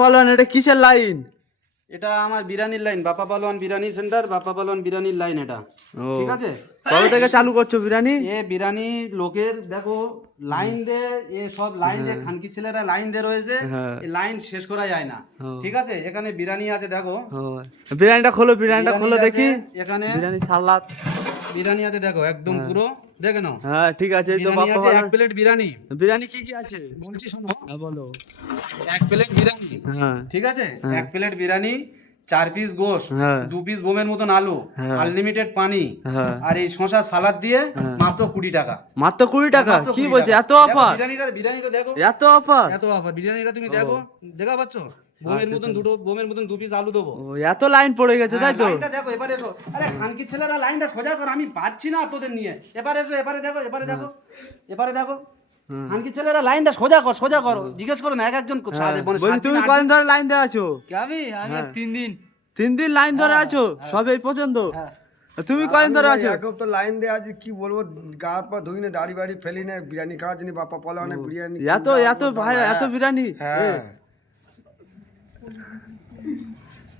বলেন এটা কিসের লাইন? এটা আমার বিরিয়ানির লাইন বাপা পালোয়ান বিরিয়ানি সেন্টার বাপা পালোয়ান বিরিয়ানির লাইন এটা। ঠিক আছে? কবে থেকে চালু করছ বিরিয়ানি? এ বিরিয়ানি লোকের দেখো লাইন দে এ সব লাইন দে খানকি ছেলেরা লাইন দে রয়েছে হ্যাঁ। লাইন শেষ করা যায় না। ঠিক আছে? এখানে বিরিয়ানি আছে দেখো। বিরিয়ানিটা খোলো বিরিয়ানিটা খোলো দেখি। এখানে বিরিয়ানি সালাদ। বিরিয়ানি আছে দেখো একদম পুরো দেখে নাও। হ্যাঁ ঠিক আছে তো বাপ্পা আছে এক প্লেট বিরিয়ানি। বিরিয়ানি কি কি আছে? বলছি শোনো। হ্যাঁ বলো। এক প্লেট বিরিয়ানি। হ্যাঁ। ঠিক আছে? এক প্লেট বিরিয়ানি চার পিস গোশ হ্যাঁ। দু পিস বোমের মতন আলু হ্যাঁ। আনলিমিটেড পানি হ্যাঁ। আর এই শশা সালাদ দিয়ে মাত্র কুড়ি টাকা। মাত্র কুড়ি টাকা? কি বলছে? এত অফার বিরিয়ানিটা বিরিয়ানিটা দেখো। এত অফার এত অফার বিরিয়ানিটা তুমি দেখো দেখা পাচ্ছ? বোমের মতন দুটো বোমের মতন দু পিস আলু দেবো। এত লাইন পড়ে গেছে তাই তো? হ্যাঁ, লাইনটা দেখো এবারে এসো আরে খানকির ছেলেরা লাইনটা সোজা করো আমি পারছি না তোদের নিয়ে। এবারে এসো এবারে দেখো এবারে দেখো। এবারে দেখো। খানকির ছেলেরা লাইনটা সোজা কর সোজা করো। জিজ্ঞেস করো না এক একজন সাত তুমি কদিন ধরে লাইন দেওয়া আছো? আমি আমি তিন দিন। তিন দিন লাইন ধরে আছো? সব এই পর্যন্ত? তুমি কদিন ধরে আছো? তো লাইন দেওয়া আছে কি বলব? গা হাত পা ধুই না দাড়ি বাড়ি ফেলি না বিরিয়ানি খাওয়ার জন্য বাপা পলা অনেক বিরিয়ানি এত এত ভাই এত বিরিয়ানি? হ্যাঁ।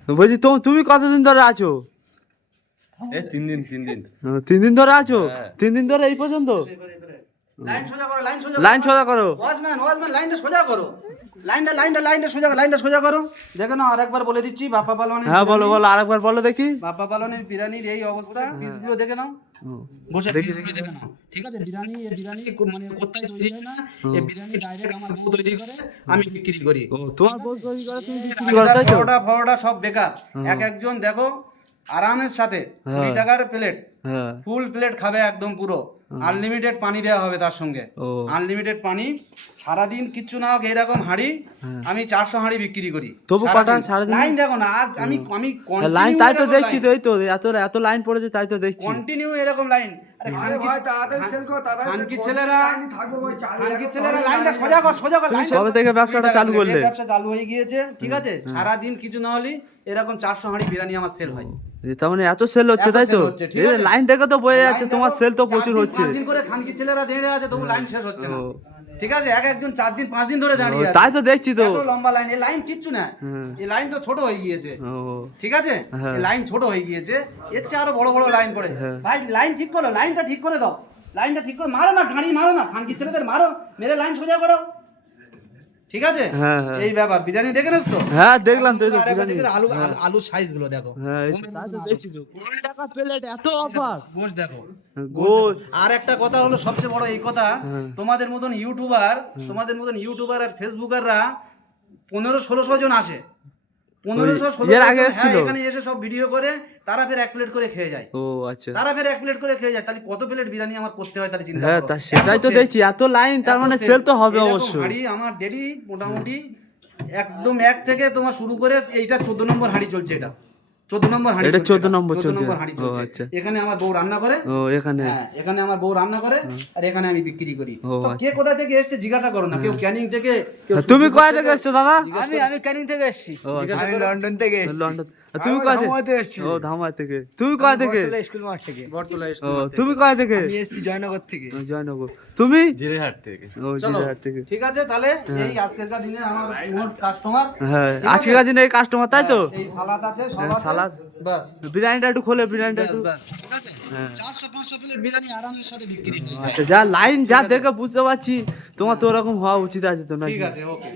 বলছি তো তুমি কতদিন ধরে আছো? এই তিন দিন তিন দিন। তিন দিন ধরে আছো? তিন দিন ধরে এই পর্যন্ত? লাইন সোজা করো লাইন সোজা লাইন সোজা করো। ওয়াচম্যান ওয়াচম্যান লাইনটা সোজা করো। লাইনটা লাইনটা লাইনটা সোজা করো, লাইনটা সোজা করো। দেখো না আরেকবার বলে দিচ্ছি বাপ্পা হ্যাঁ বলো বলো আরেকবার বলো দেখি। বাপ্পা পালনের বিরিয়ানির এই অবস্থা। পিসগুলো দেখে নাও। বসে পিসগুলো দেখে। নাও। ঠিক আছে এই মানে কোথায় তৈরি হয় না এই ডাইরেক্ট আমার বউ তৈরি করে আমি বিক্রি করি। ও তোমার বউ তৈরি করে তুমি বিক্রি করো তাই তো পরোটা ফরোটা সব বেকার। এক একজন দেখো আরামের সাথে কুড়ি টাকার প্লেট। হ্যাঁ ফুল প্লেট খাবে একদম পুরো। আনলিমিটেড পানি দেওয়া হবে তার সঙ্গে। আনলিমিটেড পানি। সারাদিন কিচ্ছু না হোক এরকম হাঁড়ি আমি চারশো হাঁড়ি বিক্রি করি। হ্যাঁ। তবু কটা সারাদিন? লাইন দেখো না আজ আমি আমি লাইন তাই তো দেখছি তো এই তো এত এত লাইন পড়েছে তাই তো দেখছি। কন্টিনিউ এরকম লাইন। আরে আরে ভাই তাড়াতাড়ি সেল কর তাড়াতাড়ি খানকি ছেলেরা লাইনই থাকবে ভাই চার খানকি জায়গায় ছেলেরা পরে লাইনটা সোজা কর সোজা কর লাইন কবে থেকে ব্যবসাটা চালু করলে? ব্যবসা চালু হয়ে গিয়েছে ঠিক আছে? সারাদিন কিছু না হলে এরকম চারশো হাঁড়ি বিরিয়ানি আমার সেল হয়। তার মানে এত সেল হচ্ছে তাই তো? লাইন দেখে তো বোঝা যাচ্ছে তোমার সেল তো প্রচুর হচ্ছে। দিন করে খানকি ছেলেরা দাঁড়িয়ে আছে তবু লাইন শেষ হচ্ছে না। ঠিক আছে এক একজন চার দিন পাঁচ দিন ধরে দাঁড়িয়ে আছে। তাই তো দেখছি তো। লম্বা লাইন এই লাইন কিচ্ছু না। এই লাইন তো ছোট হয়ে গিয়েছে। ঠিক আছে? হ্যাঁ। এই লাইন ছোট হয়ে গিয়েছে। এর চেয়ে আরও বড় বড় লাইন পড়ে হ্যাঁ। ভাই লাইন ঠিক করো লাইনটা ঠিক করে দাও। লাইনটা ঠিক করে মারো না গাড়ি মারো না খানকি ছেলেদের মারো। মেরে লাইন সোজা করো। ঠিক আছে? হ্যাঁ, হ্যাঁ। এই ব্যাপার বিরিয়ানি দেখে নেস তো? হ্যাঁ দেখলাম তো একবার বিরিয়ানি। আলু আলু- সাইজগুলো দেখো। হ্যাঁ দেখছি তো। টাকা প্লেট এত অফার গোশ দেখো আর একটা কথা হলো সবচেয়ে বড় এই কথা হ্যাঁ। তোমাদের মতন ইউটিউবার তোমাদের মতন ইউটিউবার আর ফেসবুকাররা পনেরো ষোলোশো জন আসে। পনেরোশো এর আগে এসেছিল? এখানে এসে সব ভিডিও করে তারা ফের এক প্লেট করে খেয়ে যায়। ও আচ্ছা। তারা ফের এক প্লেট করে খেয়ে যায়। তাহলে কত প্লেট বিরিয়ানি আমার করতে হয় তাহলে চিন্তা হ্যাঁ তা সেটাই তো দেখছি। এত লাইন তার মানে। সেল তো হবে অবশ্যই। হাঁড়ি আমার ডেলি মোটামুটি একদম এক থেকে তোমার শুরু করে এইটা চোদ্দ নম্বর হাড়ি চলছে এটা। চোদ্দ নম্বর হাঁড়ি এটা 14 নম্বর 14 চলছে। নম্বর হাঁড়ি চলছে। আচ্ছা। এখানে আমার বউ রান্না করে। ও এখানে। হ্যাঁ এখানে আমার বউ রান্না করে আর এখানে আমি বিক্রি করি। কে কোথা থেকে এসছে জিজ্ঞাসা করো না কেউ ক্যানিং থেকে তুমি কয় থেকে এসছো দাদা? আমি আমি ক্যানিং থেকে এসেছি। ও আচ্ছা। আমি লন্ডন থেকে এসেছি। লন্ডন। তুমি আমি কয় থেকে? ও ধামা থেকে। তুমি কয় থেকে? স্কুল মাঠ থেকে। বটতলা ও তুমি কয় থেকে? এসেছি জয়নগর থেকে। জয়নগর। তুমি? জিরেহাট থেকে। ও জিরাট থেকে। ঠিক আছে তাহলে এই আজকেরকার দিনে আমার মোট কাস্টমার হ্যাঁ আজকেকার দিনে এই কাস্টমার তাই তো? এই সালাদ আছে সব হ্যাঁ, বাস। বিরিয়ানিটা একটু খোলে বিরিয়ানিটা একটু। হয়ে। আচ্ছা যা লাইন যা দেখে বুঝতে পারছি তোমার তো ওরকম হওয়া উচিত আছে তো নাকি? ঠিক আছে ওকে